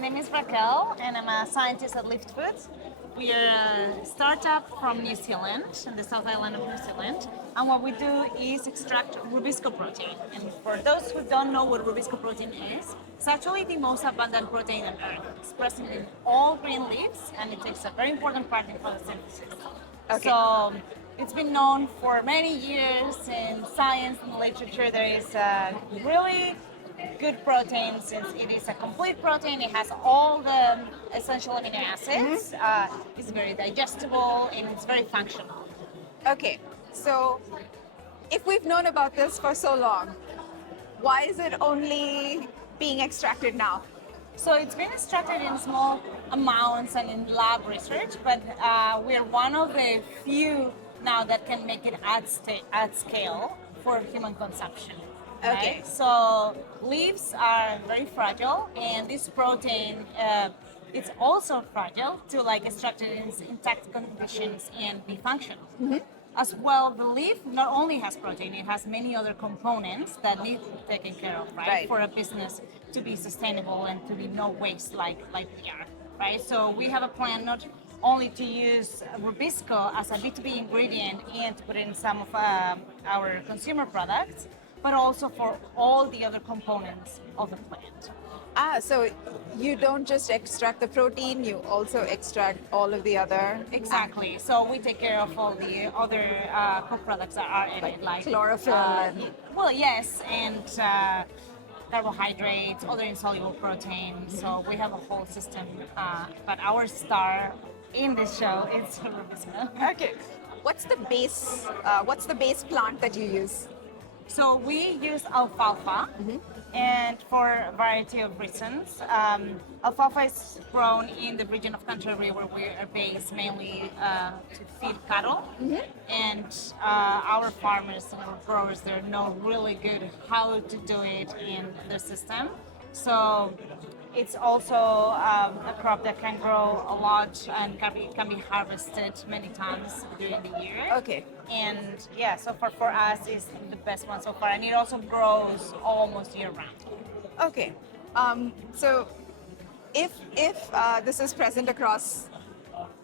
name is Raquel, and I'm a scientist at Leaft Foods. We are a startup from New Zealand, in the South Island of New Zealand, and what we do is extract Rubisco protein. And for those who don't know what Rubisco protein is, it's actually the most abundant protein on Earth. It's present in all green leaves, and it takes a very important part in photosynthesis. Okay. So it's been known for many years in science and literature. There is a really good protein since it is a complete protein. It has all the essential amino acids. It's very digestible and it's very functional. Okay, so if we've known about this for so long, why is it only being extracted now? So it's been extracted in small amounts and in lab research, but we're one of the few now that can make it at scale for human consumption. Okay. Right? So leaves are very fragile, and this protein it's also fragile to extract it in intact conditions and be functional. As well, the leaf not only has protein, it has many other components that need to be taken care of, right? For a business to be sustainable and to be no waste like we are, right? So we have a plan not only to use Rubisco as a B2B ingredient and to put it in some of our consumer products, but also for all the other components of the plant. So you don't just extract the protein, you also extract all of the other... Exactly. So we take care of all the other co-products that are in it, like chlorophyll. Well, yes, and carbohydrates, other insoluble proteins. So we have a whole system. But our star in this show is Rubisco. Okay. What's the base plant that you use? So we use alfalfa, and for a variety of reasons. Alfalfa is grown in the region of Canterbury where we are based mainly to feed cattle, and our farmers and our growers, they know really good how to do it in their system. So it's also a crop that can grow a lot and can be harvested many times during the year. Okay. And yeah, so far for us it's the best one so far, and it also grows almost year round. Okay. So if this is present across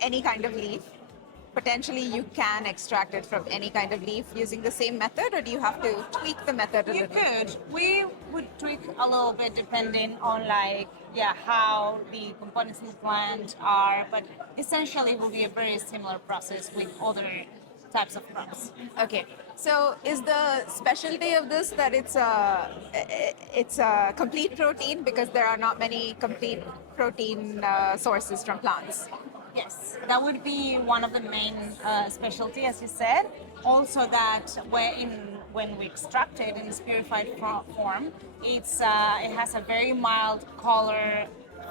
any kind of leaf, potentially you can extract it from any kind of leaf using the same method, or do you have to tweak the method a You little? could. We would tweak a little bit depending on how the components in the plant are, but essentially it will be a very similar process with other types of crops. Okay. So is the specialty of this that it's a complete protein, because there are not many complete protein sources from plants? Yes, that would be one of the main specialty, as you said. Also, that when we extract it in its purified form, it has a very mild color,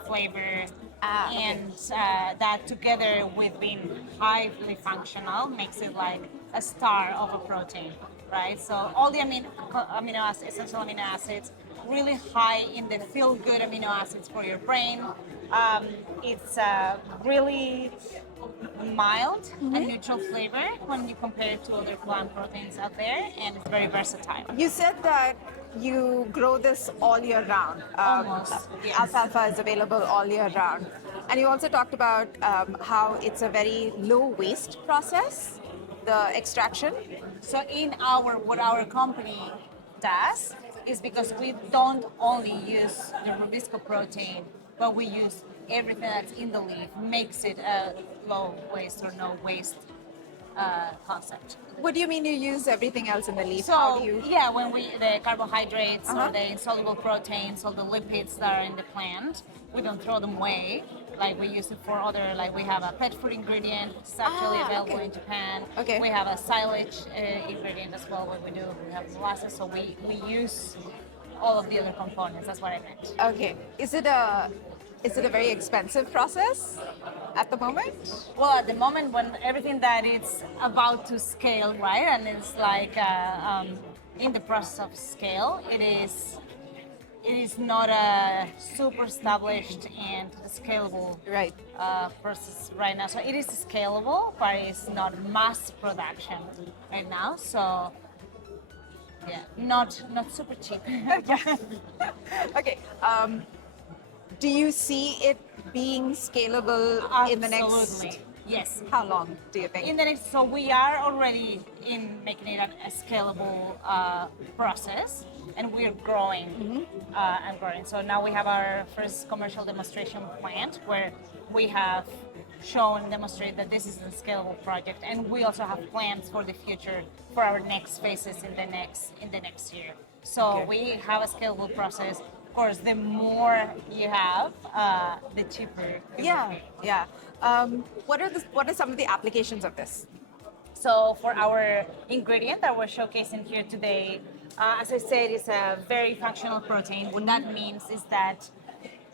flavor, and that together with being highly functional makes it like a star of a protein, right? So all the essential amino acids, really high in the feel-good amino acids for your brain. It's really mild and neutral flavor when you compare it to other plant proteins out there, and it's very versatile. You said that you grow this all year round. Almost, yes. Alfalfa is available all year round. And you also talked about how it's a very low waste process, the extraction. So what our company does is, because we don't only use the Rubisco protein, but we use everything that's in the leaf, makes it a low waste or no waste concept. What do you mean you use everything else in the leaf? So How do you... when the carbohydrates or the insoluble proteins or the lipids that are in the plant, we don't throw them away. Like we use it for other, we have a pet food ingredient, which is actually available in Japan. Okay. We have a silage ingredient as well. What we do, we have molasses, so we use all of the other components. That's what I meant. Okay. Is it a very expensive process at the moment? Well, at the moment, when everything that it's about to scale, right, and it's in the process of scale, it is not a super established and scalable process right now. So it is scalable, but it's not mass production right now. So yeah, not super cheap. Okay. Do you see it being scalable in the next? Absolutely. Yes. How long do you think? In the next, so we are already in making it a scalable process, and we're growing and growing. So now we have our first commercial demonstration plant where we have shown, demonstrated that this is a scalable project, and we also have plans for the future for our next phases in the next year. So Okay. we have a scalable process. Of course, the more you have, the cheaper it will Yeah, be. yeah. What are some of the applications of this? So for our ingredient that we're showcasing here today, as I said, it's a very functional protein. What that means is that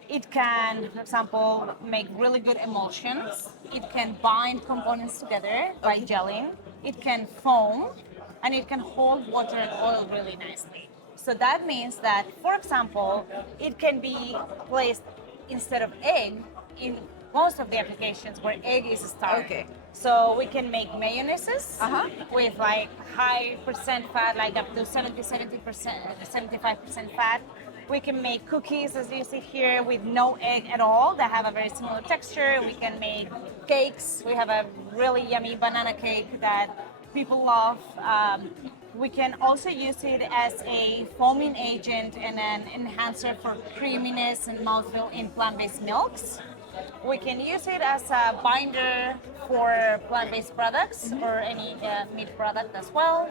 it can, for example, make really good emulsions. It can bind components together by gelling. It can foam, and it can hold water and oil really nicely. So that means that, for example, it can be placed instead of egg in most of the applications where egg is started. Okay. So we can make mayonnaises Uh-huh. with like high percent fat, like up to 70%, 75% fat. We can make cookies, as you see here, with no egg at all, that have a very similar texture. We can make cakes. We have a really yummy banana cake that people love. We can also use it as a foaming agent and an enhancer for creaminess and mouthfeel in plant-based milks. We can use it as a binder for plant-based products or any meat product as well.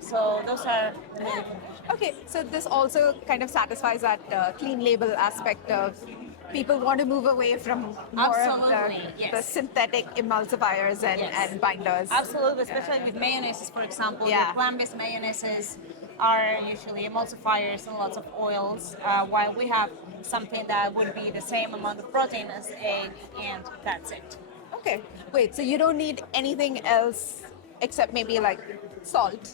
So those are really Okay, so this also kind of satisfies that clean label aspect of people want to move away from more of Absolutely, the yes. synthetic emulsifiers Yes. and binders. Absolutely, especially with mayonnaises, for example. Yeah. The plant-based mayonnaises are usually emulsifiers and lots of oils, while we have something that would be the same amount of protein as egg, and that's it. Okay, wait, so you don't need anything else except maybe like salt?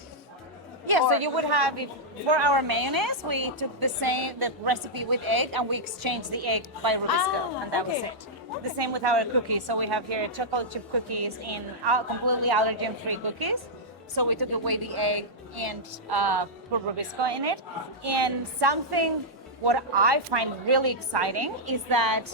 Yeah, so Or- you would have, for our mayonnaise, we took the recipe with egg, and we exchanged the egg by Rubisco, and that was okay. it. The same with our cookies. So we have here chocolate chip cookies in completely allergen-free cookies. So we took away the egg and put Rubisco in it. And something what I find really exciting is that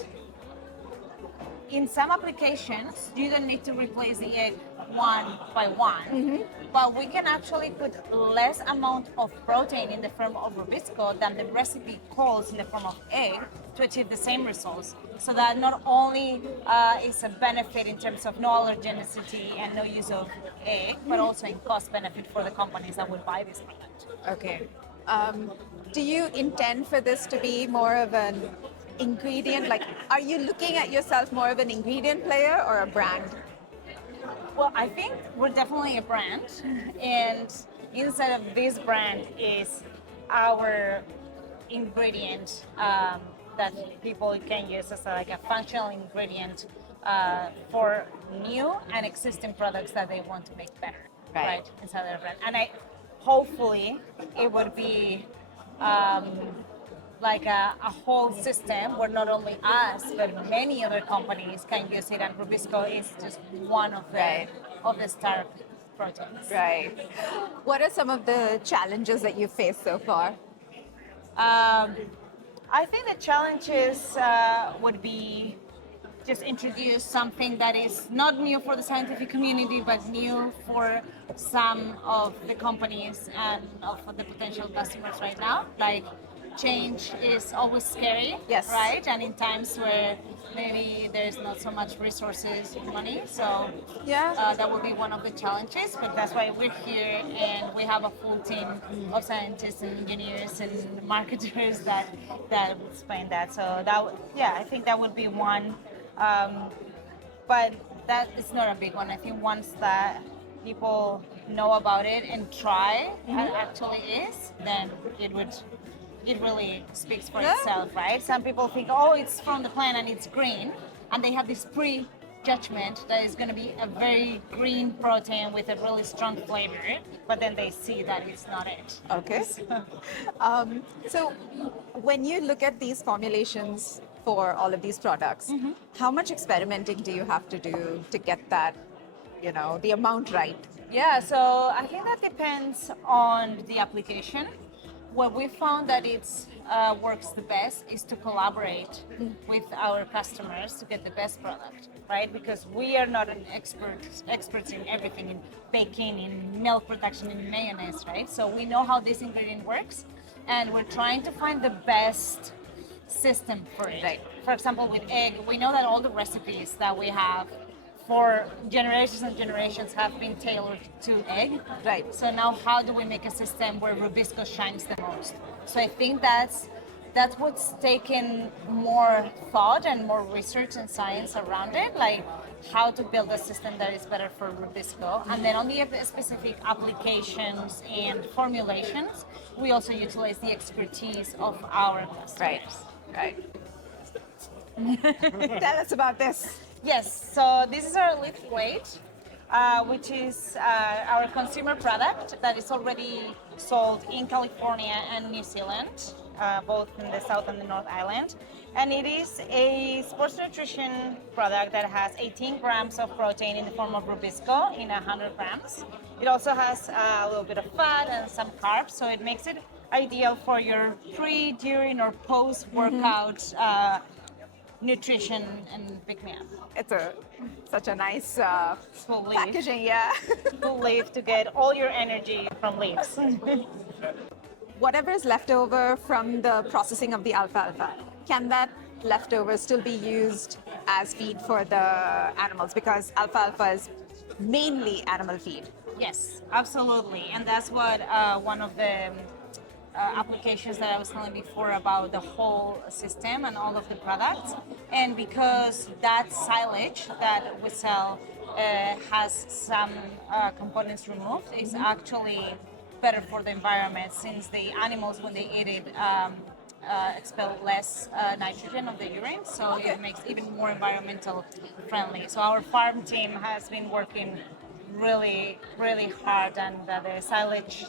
in some applications, you don't need to replace the egg one by one, but we can actually put less amount of protein in the form of Rubisco than the recipe calls in the form of egg to achieve the same results. So that not only is a benefit in terms of no allergenicity and no use of egg, but also in cost benefit for the companies that would buy this product. Okay. Do you intend for this to be more of an ingredient? Like, are you looking at yourself more of an ingredient player or a brand? Well, I think we're definitely a brand, and inside of this brand is our ingredient that people can use as like a functional ingredient for new and existing products that they want to make better, Right. inside their brand. And hopefully it would be like a whole system where not only us but many other companies can use it, and Rubisco is just one of the Right. star projects. Right. What are some of the challenges that you've faced so far? I think the challenges would be just introduce something that is not new for the scientific community, but new for some of the companies and of the potential customers right now. Like, change is always scary, Yes. right? And in times where maybe there's not so much resources and money, so Yeah. that will be one of the challenges. But that's why we're here, and we have a full team of scientists and engineers and marketers that will explain that. So I think that would be one. But that is not a big one. I think once that people know about it and try, it actually is, then it really speaks for Yeah. itself, right? Some people think, oh, it's from the plant and it's green, and they have this pre-judgment that it's going to be a very green protein with a really strong flavor, but then they see that it's not it. Okay. So when you look at these formulations for all of these products, how much experimenting do you have to do to get that, the amount right? Yeah, so I think that depends on the application. What we found that it's works the best is to collaborate with our customers to get the best product, right? Because we are not an experts in everything, in baking, in milk production, in mayonnaise, right? So we know how this ingredient works, and we're trying to find the best system for it. Right. For example, with egg, we know that all the recipes that we have for generations and generations have been tailored to egg. Right. So now how do we make a system where Rubisco shines the most? So I think that's what's taken more thought and more research and science around it, like how to build a system that is better for Rubisco. And then on the specific applications and formulations, we also utilize the expertise of our customers. Right. Tell us about this. Yes, so this is our Leaft Weight, which is our consumer product that is already sold in California and New Zealand, both in the South and the North Island. And it is a sports nutrition product that has 18 grams of protein in the form of Rubisco in 100 grams. It also has a little bit of fat and some carbs, so it makes it ideal for your pre, during, or post-workout nutrition and pick-me-up. It's such a nice Full leaf. packaging, yeah. Full leaf to get all your energy from leaves. Whatever is left over from the processing of the alfalfa, can that leftover still be used as feed for the animals? Because alfalfa is mainly animal feed. Yes, absolutely. And that's what one of the applications that I was telling before about the whole system and all of the products. And because that silage that we sell has some components removed, it's actually better for the environment, since the animals, when they eat it, expel less nitrogen of the urine, so it makes even more environmental friendly. So our farm team has been working really, really hard, and the silage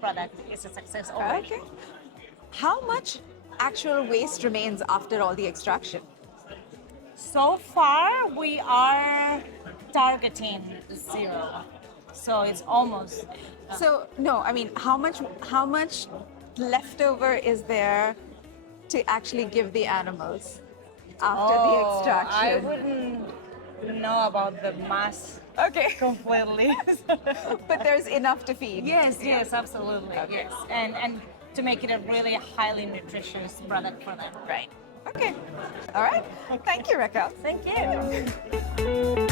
product is a success already. Okay. How much actual waste remains after all the extraction? So far, we are targeting 0. So it's almost. So no, I mean, how much leftover is there to actually give the animals after the extraction? I wouldn't know about the mass Okay. completely. But there's enough to feed. Yes, absolutely. Okay. Yes. And to make it a really highly nutritious product for them. Right. Okay. All right. Thank you, Raquel. Thank you.